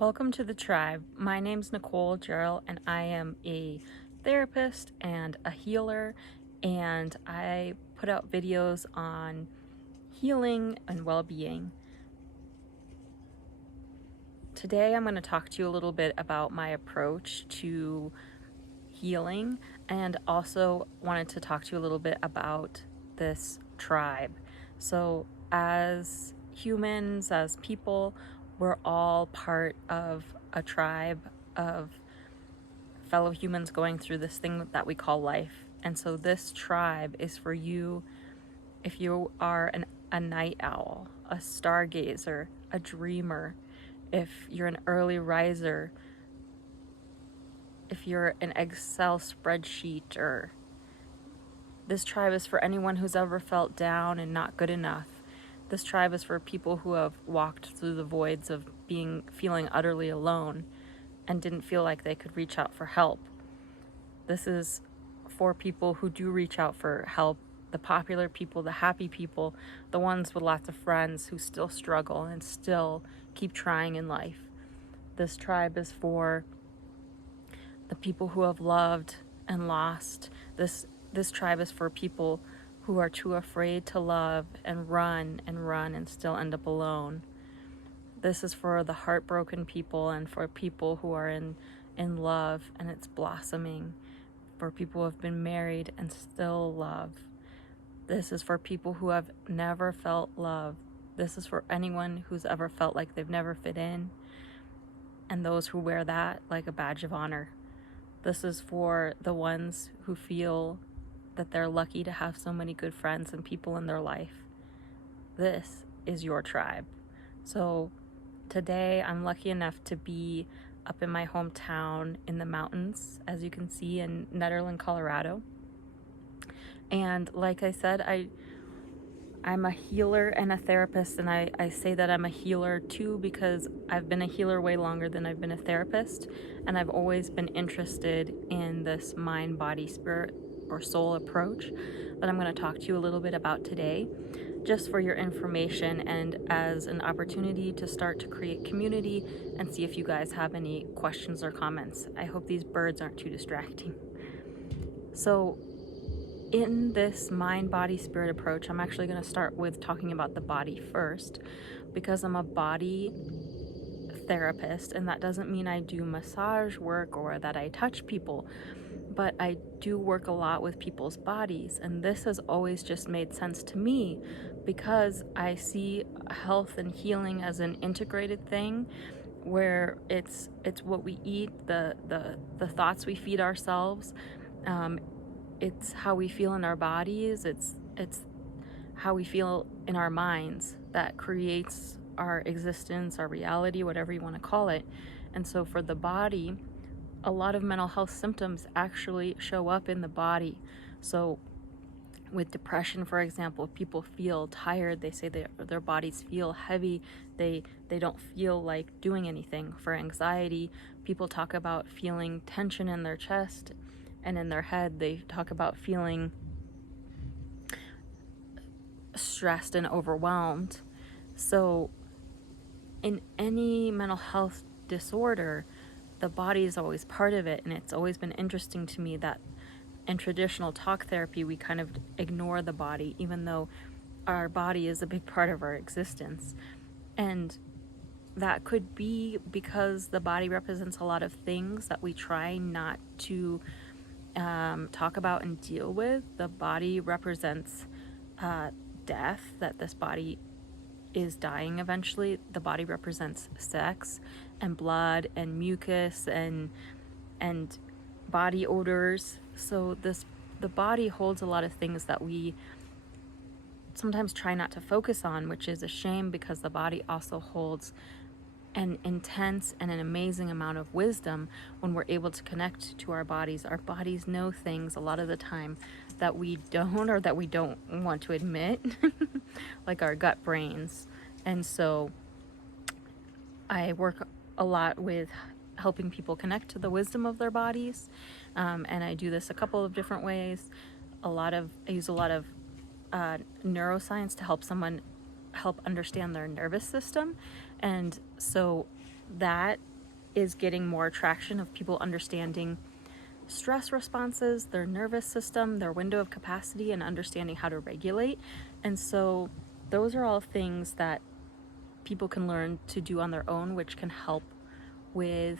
Welcome to the tribe. My name's Nicole Jarril and I am a therapist and a healer, and I put out videos on healing and well-being. Today I'm going to talk to you a little bit about my approach to healing, and also wanted to talk to you a little bit about this tribe. So as humans, as people, we're all part of a tribe of fellow humans going through this thing that we call life. And so this tribe is for you if you are a night owl, a stargazer, a dreamer, if you're an early riser, if you're an Excel spreadsheet, or this tribe is for anyone who's ever felt down and not good enough. This tribe is for people who have walked through the voids of feeling utterly alone and didn't feel like they could reach out for help. This is for people who do reach out for help, the popular people, the happy people, the ones with lots of friends who still struggle and still keep trying in life. This tribe is for the people who have loved and lost. This tribe is for people who are too afraid to love and run and still end up alone. This is for the heartbroken people and for people who are in love and it's blossoming. For people who have been married and still love. This is for people who have never felt love. This is for anyone who's ever felt like they've never fit in, and those who wear that like a badge of honor. This is for the ones who feel that they're lucky to have so many good friends and people in their life. This is your tribe. So today I'm lucky enough to be up in my hometown in the mountains, as you can see, in Netherland, Colorado. And like I said, I'm a healer and a therapist, and I say that I'm a healer too because I've been a healer way longer than I've been a therapist, and I've always been interested in this mind, body, spirit, or soul approach that I'm going to talk to you a little bit about today, just for your information and as an opportunity to start to create community and see if you guys have any questions or comments. I hope these birds aren't too distracting. So in this mind, body, spirit approach, I'm actually going to start with talking about the body first, because I'm a body therapist, and that doesn't mean I do massage work or that I touch people, but I do work a lot with people's bodies, and this has always just made sense to me because I see health and healing as an integrated thing where it's what we eat, the thoughts we feed ourselves, it's how we feel in our bodies, it's how we feel in our minds that creates our existence, our reality, whatever you want to call it. And so for the body, a lot of mental health symptoms actually show up in the body. So with depression, for example, people feel tired, they say their bodies feel heavy, they don't feel like doing anything. For anxiety, people talk about feeling tension in their chest, and in their head they talk about feeling stressed and overwhelmed. So in any mental health disorder, the body is always part of it, and it's always been interesting to me that in traditional talk therapy we kind of ignore the body, even though our body is a big part of our existence. And that could be because the body represents a lot of things that we try not to talk about and deal with. The body represents death, that this body is dying eventually. The body represents sex and blood and mucus and body odors. So the body holds a lot of things that we sometimes try not to focus on, which is a shame, because the body also holds an intense and an amazing amount of wisdom when we're able to connect to our bodies. Our bodies know things a lot of the time that we don't, or that we don't want to admit, like our gut brains. And so I work a lot with helping people connect to the wisdom of their bodies, and I do this a couple of different ways. I use a lot of neuroscience to help someone understand their nervous system. And so that is getting more traction of people understanding stress responses, their nervous system, their window of capacity, and understanding how to regulate. And so those are all things that people can learn to do on their own, which can help with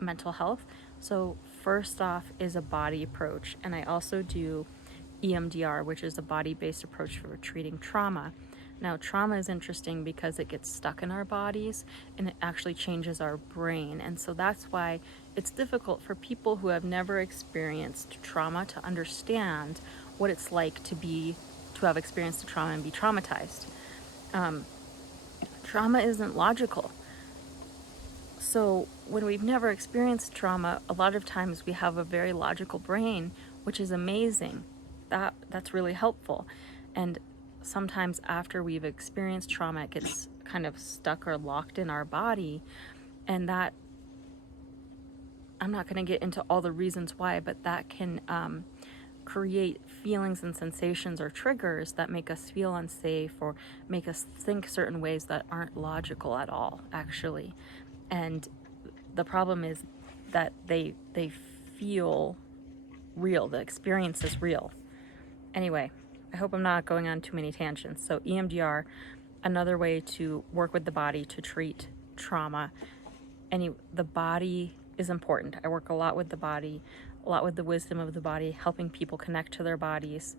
mental health. So first off is a body approach, and I also do EMDR, which is a body-based approach for treating trauma. Now, trauma is interesting because it gets stuck in our bodies and it actually changes our brain. And so that's why it's difficult for people who have never experienced trauma to understand what it's like to have experienced the trauma and be traumatized. Trauma isn't logical. So when we've never experienced trauma, a lot of times we have a very logical brain, which is amazing. That's really helpful. And sometimes after we've experienced trauma, it gets kind of stuck or locked in our body. And that, I'm not going to get into all the reasons why, but that can create feelings and sensations or triggers that make us feel unsafe or make us think certain ways that aren't logical at all, actually. And the problem is that they feel real. The experience is real. Anyway, I hope I'm not going on too many tangents. So EMDR, another way to work with the body to treat trauma. The body is important. I work a lot with the body, a lot with the wisdom of the body, helping people connect to their bodies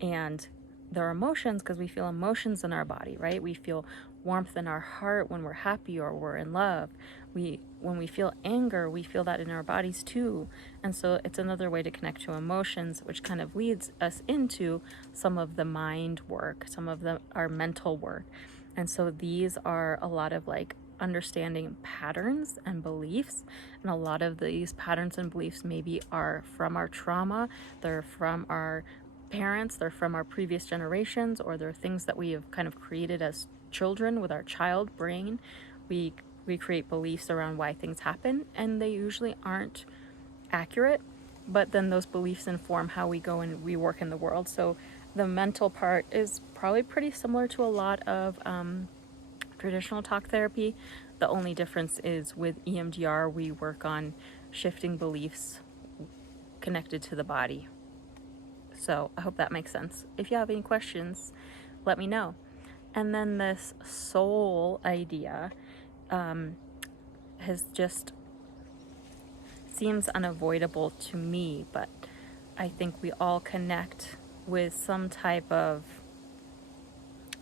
and their emotions, because we feel emotions in our body, right? We feel warmth in our heart when we're happy or we're in love. When we feel anger, we feel that in our bodies too. And so it's another way to connect to emotions, which kind of leads us into some of the mind work, some of our mental work. And so these are a lot of like understanding patterns and beliefs, and a lot of these patterns and beliefs maybe are from our trauma, they're from our parents, they're from our previous generations, or they're things that we have kind of created as children with our child brain. We create beliefs around why things happen, and they usually aren't accurate, but then those beliefs inform how we go and we work in the world. So the mental part is probably pretty similar to a lot of traditional talk therapy. The only difference is with EMDR, we work on shifting beliefs connected to the body. So I hope that makes sense. If you have any questions, let me know. And then this soul idea has just seems unavoidable to me, but I think we all connect with some type of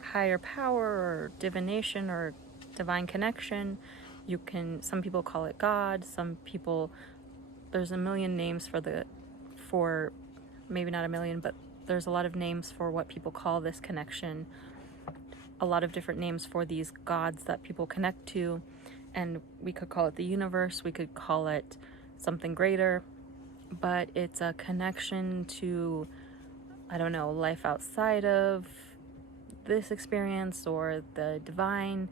higher power or divination or divine connection. Some people call it God, some people, there's a million names for maybe not a million, but there's a lot of names for what people call this connection, a lot of different names for these gods that people connect to. And we could call it the universe, we could call it something greater, but it's a connection to, I don't know, life outside of this experience or the divine,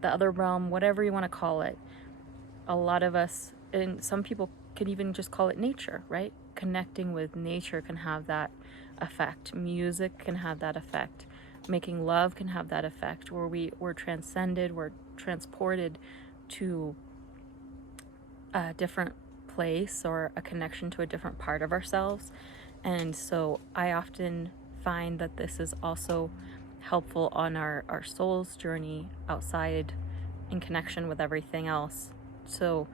the other realm, whatever you want to call it. A lot of us, and some people could even just call it nature, right? Connecting with nature can have that effect. Music can have that effect. Making love can have that effect, where we're transcended, we're transported to a different place or a connection to a different part of ourselves. And so I often find that this is also helpful on our soul's journey outside in connection with everything else. So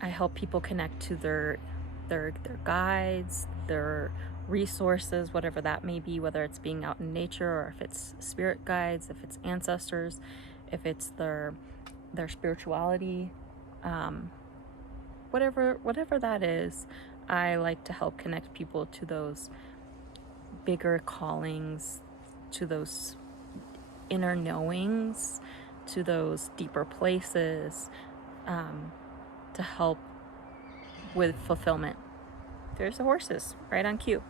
I help people connect to their guides, their resources, whatever that may be, whether it's being out in nature or if it's spirit guides, if it's ancestors, if it's their spirituality, whatever that is. I like to help connect people to those bigger callings, to those inner knowings, to those deeper places, to help with fulfillment. There's the horses right on cue.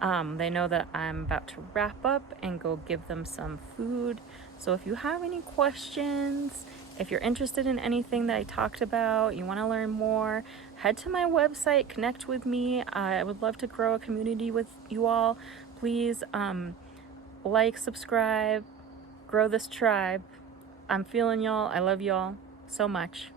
They know that I'm about to wrap up and go give them some food. So if you have any questions, if you're interested in anything that I talked about, you want to learn more, head to my website, connect with me. I would love to grow a community with you all. Please like, subscribe, grow this tribe. I'm feeling y'all. I love y'all so much.